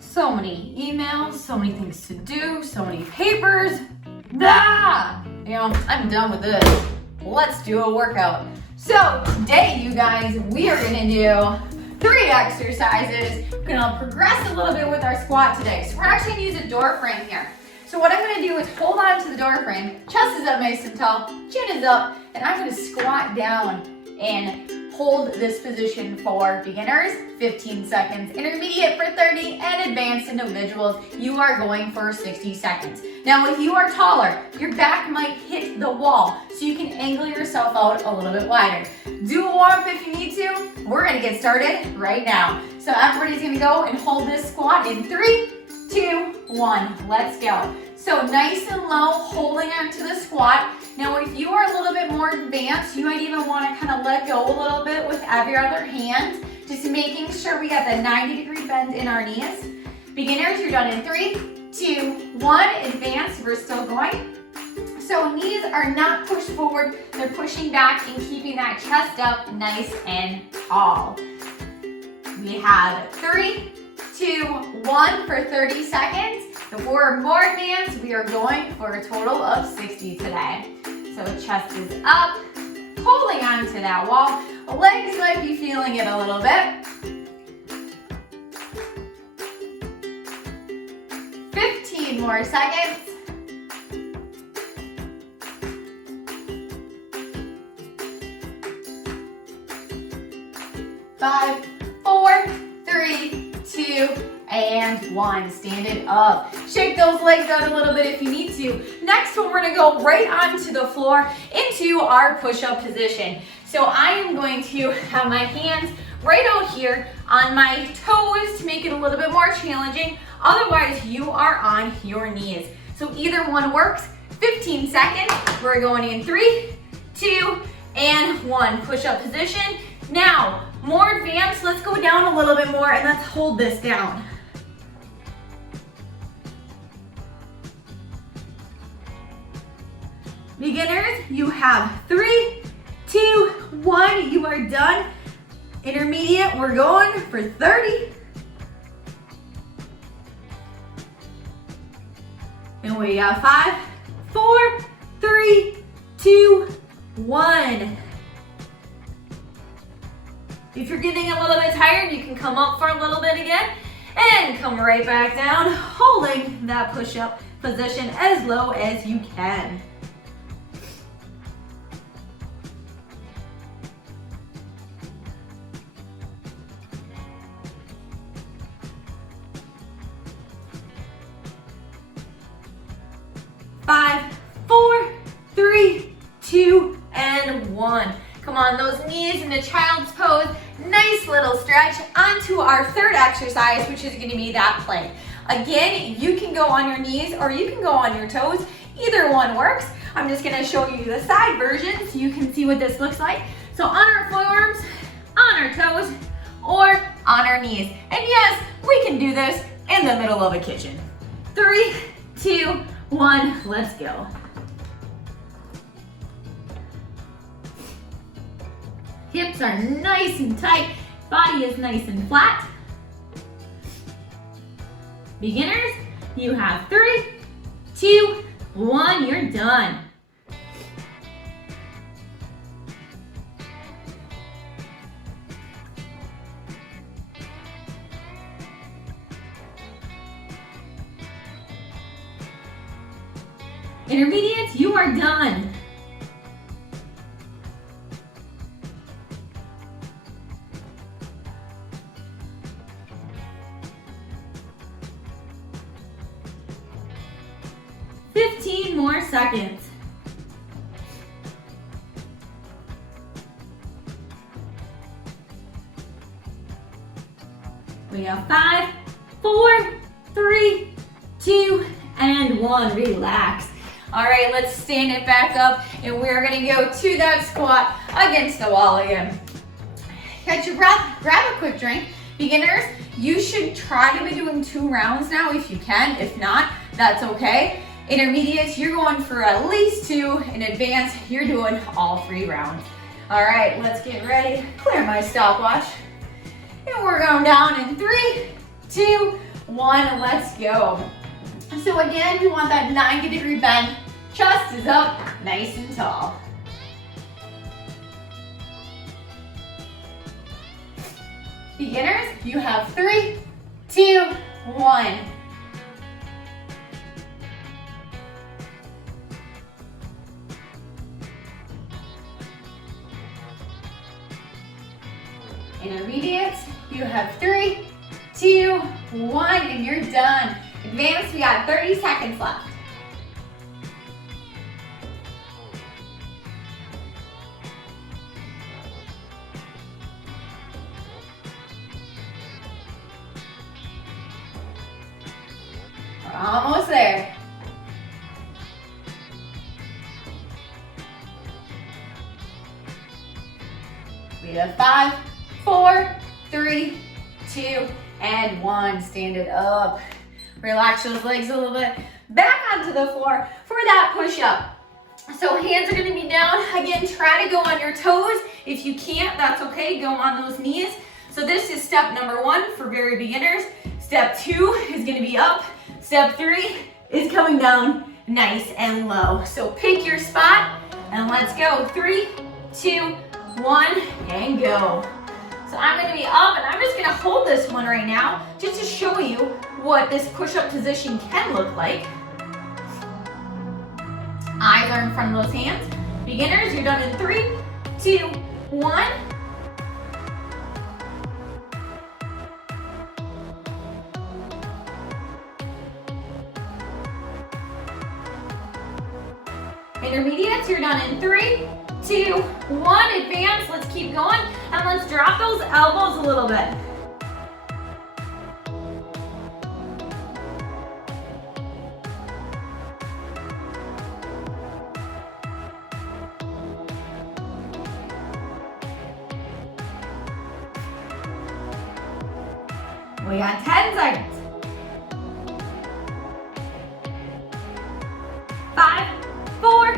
So many emails, so many things to do, so many papers. I'm done with this. Let's do a workout. So today, you guys, we are gonna do 3 exercises. We're gonna progress a little bit with our squat today. So we're actually gonna use a door frame here. So what I'm gonna do is hold on to the door frame, chest is up nice and tall, chin is up, and I'm gonna squat down and hold this position for beginners, 15 seconds, intermediate for 30, and advanced individuals, you are going for 60 seconds. Now, if you are taller, your back might hit the wall, so you can angle yourself out a little bit wider. Do a warm-up if you need to. We're gonna get started right now. So everybody's gonna go and hold this squat in 3, 2, 1, let's go. So nice and low, holding onto the squat. Now, if you are a little bit more advanced, you might even want to kind of let go a little bit with every other hand, just making sure we got the 90-degree bend in our knees. Beginners, you're done in 3, 2, 1. Advanced, we're still going. So knees are not pushed forward, they're pushing back and keeping that chest up nice and tall. We have 3, 2, 1 for 30 seconds. If we're more advanced, we are going for a total of 60 today. So chest is up, holding on to that wall. Legs might be feeling it a little bit. 15 more seconds. 5, 4, 3, 2, and 1. Stand it up. Shake those legs out a little bit if you need to. Next one, we're gonna go right onto the floor into our push-up position. So I am going to have my hands right out here on my toes to make it a little bit more challenging. Otherwise, you are on your knees. So either one works. 15 seconds. We're going in 3, 2, and 1. Push-up position. Now, more advanced, let's go down a little bit more and let's hold this down. Beginners, you have 3, 2, 1, you are done. Intermediate, we're going for 30. And we got 5, 4, 3, 2, 1. If you're getting a little bit tired, you can come up for a little bit again and come right back down, holding that push-up position as low as you can. Five, 4, 3, 2, and 1. Come on, those knees in a child's pose. Nice little stretch onto our third exercise, which is going to be that plank. Again, you can go on your knees or you can go on your toes. Either one works. I'm just going to show you the side version so you can see what this looks like. So on our forearms, on our toes, or on our knees. And yes, we can do this in the middle of a kitchen. 3, 2, 1, let's go. Hips are nice and tight, body is nice and flat. Beginners, you have 3, 2, 1, you're done. Intermediates, you are done. More seconds. We have 5, 4, 3, 2, and 1. Relax. All right, let's stand it back up and we're gonna go to that squat against the wall again. Catch your breath, grab a quick drink. Beginners, you should try to be doing 2 rounds now if you can. If not, that's okay. Intermediates, you're going for at least 2. In advanced, you're doing all 3 rounds. All right, let's get ready. Clear my stopwatch. And we're going down in 3, 2, 1, let's go. So again, we want that 90-degree bend. Chest is up, nice and tall. Beginners, you have 3, 2, 1. Intermediates, you have 3, 2, 1, and you're done. Advanced, we got 30 seconds left. We're almost there. We have 5, 4, 3, 2, and 1. Stand it up. Relax those legs a little bit. Back onto the floor for that push-up. So hands are gonna be down. Again, try to go on your toes. If you can't, that's okay. Go on those knees. So this is step number 1 for very beginners. Step 2 is gonna be up. Step 3 is coming down nice and low. So pick your spot and let's go. 3, 2, 1, and go. So I'm gonna be up and I'm just gonna hold this one right now just to show you what this push-up position can look like. Eyes are in front of those hands. Beginners, you're done in 3, 2, 1. Intermediates, you're done in 3, 2, 1. Advance, let's keep going. And let's drop those elbows a little bit. We got 10 seconds. 5, 4,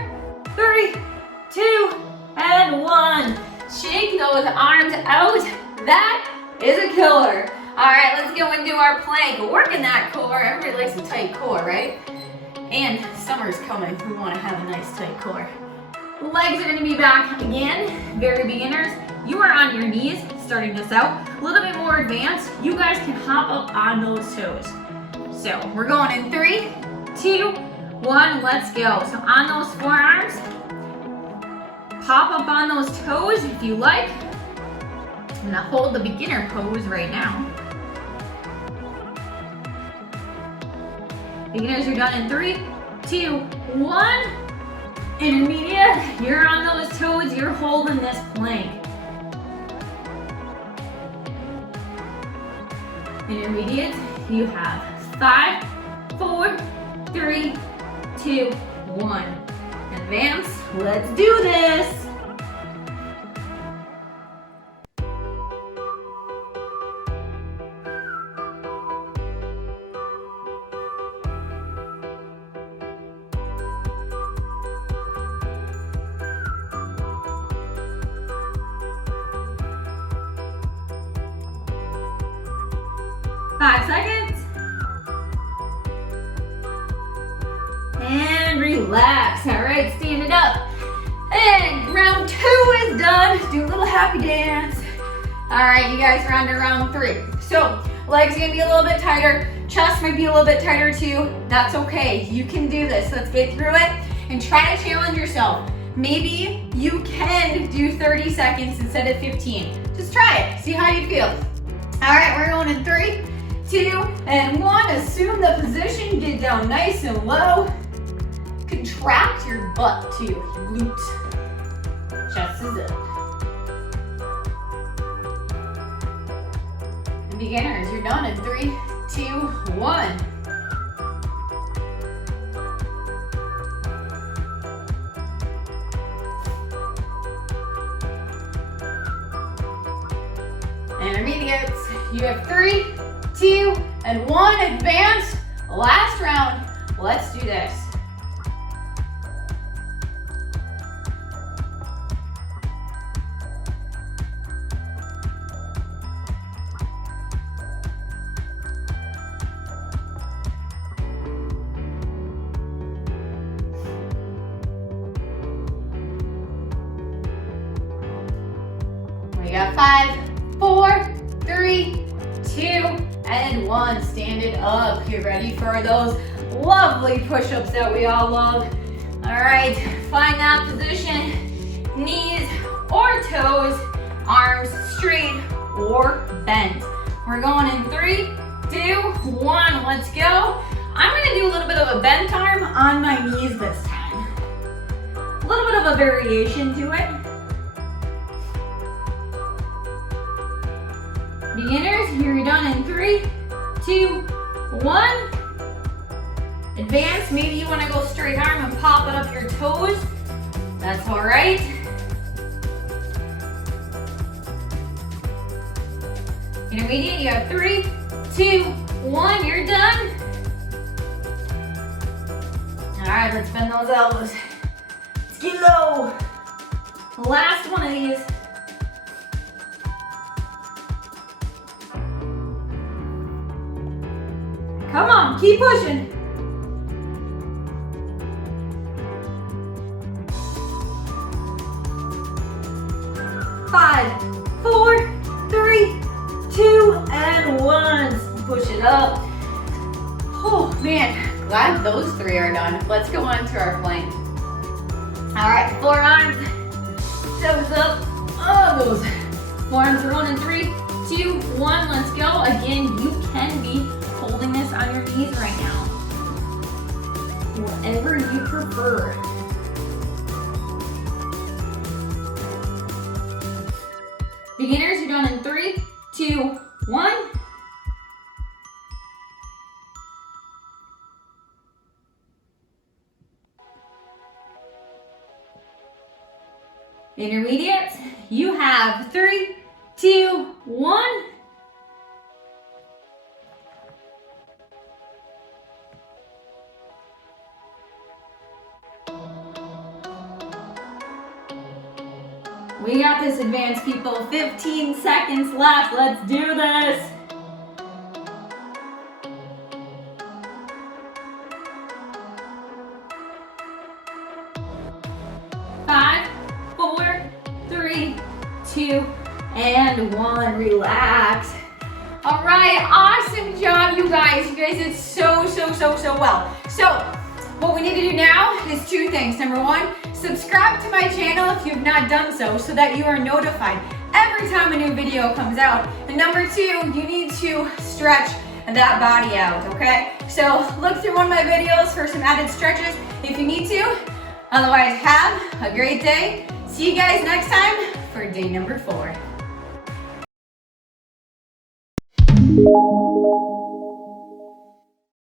3, 2, and 1. Shake those arms out. That is a killer. All right, let's go and do our plank. Working that core. Everybody likes a tight core, right? And summer's coming. We want to have a nice tight core. Legs are going to be back again. Very beginners. You are on your knees, starting this out. A little bit more advanced. You guys can hop up on those toes. So we're going in 3, 2, 1. Let's go. So on those forearms, pop up on those toes if you like. I'm gonna hold the beginner pose right now. Beginners, you're done in 3, 2, 1. Intermediate, you're on those toes, you're holding this plank. Intermediate, you have 5, 4, 3, 2, 1. Advance, let's do this. Five seconds. And relax. All right, stand it up. And round 2 is done. Do a little happy dance. All right, you guys are on to round 3. So legs are gonna be a little bit tighter. Chest might be a little bit tighter too. That's okay. You can do this. Let's get through it and try to challenge yourself. Maybe you can do 30 seconds instead of 15. Just try it. See how you feel. All right, we're going in 3, 2, and 1. Assume the position. Get down nice and low. Contract your butt too, your glutes. Chest is up. And beginners, you're done in 3, 2, 1. Intermediates, you have 3, 2, and 1. Advance. Last round. Let's do this. We got 5, 4, 3, 2, and 1. Stand it up. Get ready for those lovely push-ups that we all love. All right, find that position. Knees or toes, arms straight or bent. We're going in 3, 2, 1. Let's go. I'm gonna do a little bit of a bent arm on my knees this time. A little bit of a variation to it. Beginners, you're done in 3, 2, 1. Advanced, maybe you wanna go straight arm and pop it up your toes. That's all right. Intermediate, you have 3, 2, 1, you're done. All right, let's bend those elbows. Let's get low. Last one of these. Come on, keep pushing. 5, 4, 3, 2, and 1. Push it up. Oh man, glad those 3 are done. Let's go on to our plank. All right, forearms, toes up. Oh, those forearms are going in 3, 2, 1. Let's go. Again, you can be holding this on your knees right now. Whatever you prefer. Beginners, you're done in 3, 2, 1. Intermediates, you have 3, 2, 1. We got this, advanced people. 15 seconds left. Let's do this. 5, 4, 3, 2, and 1. Relax. All right, awesome job, you guys. You guys did so well. So, what we need to do now is 2 things. Number 1, subscribe to my channel if you've not done so that you are notified every time a new video comes out. And number 2, you need to stretch that body out, okay? So look through one of my videos for some added stretches if you need to. Otherwise, have a great day. See you guys next time for day number 4.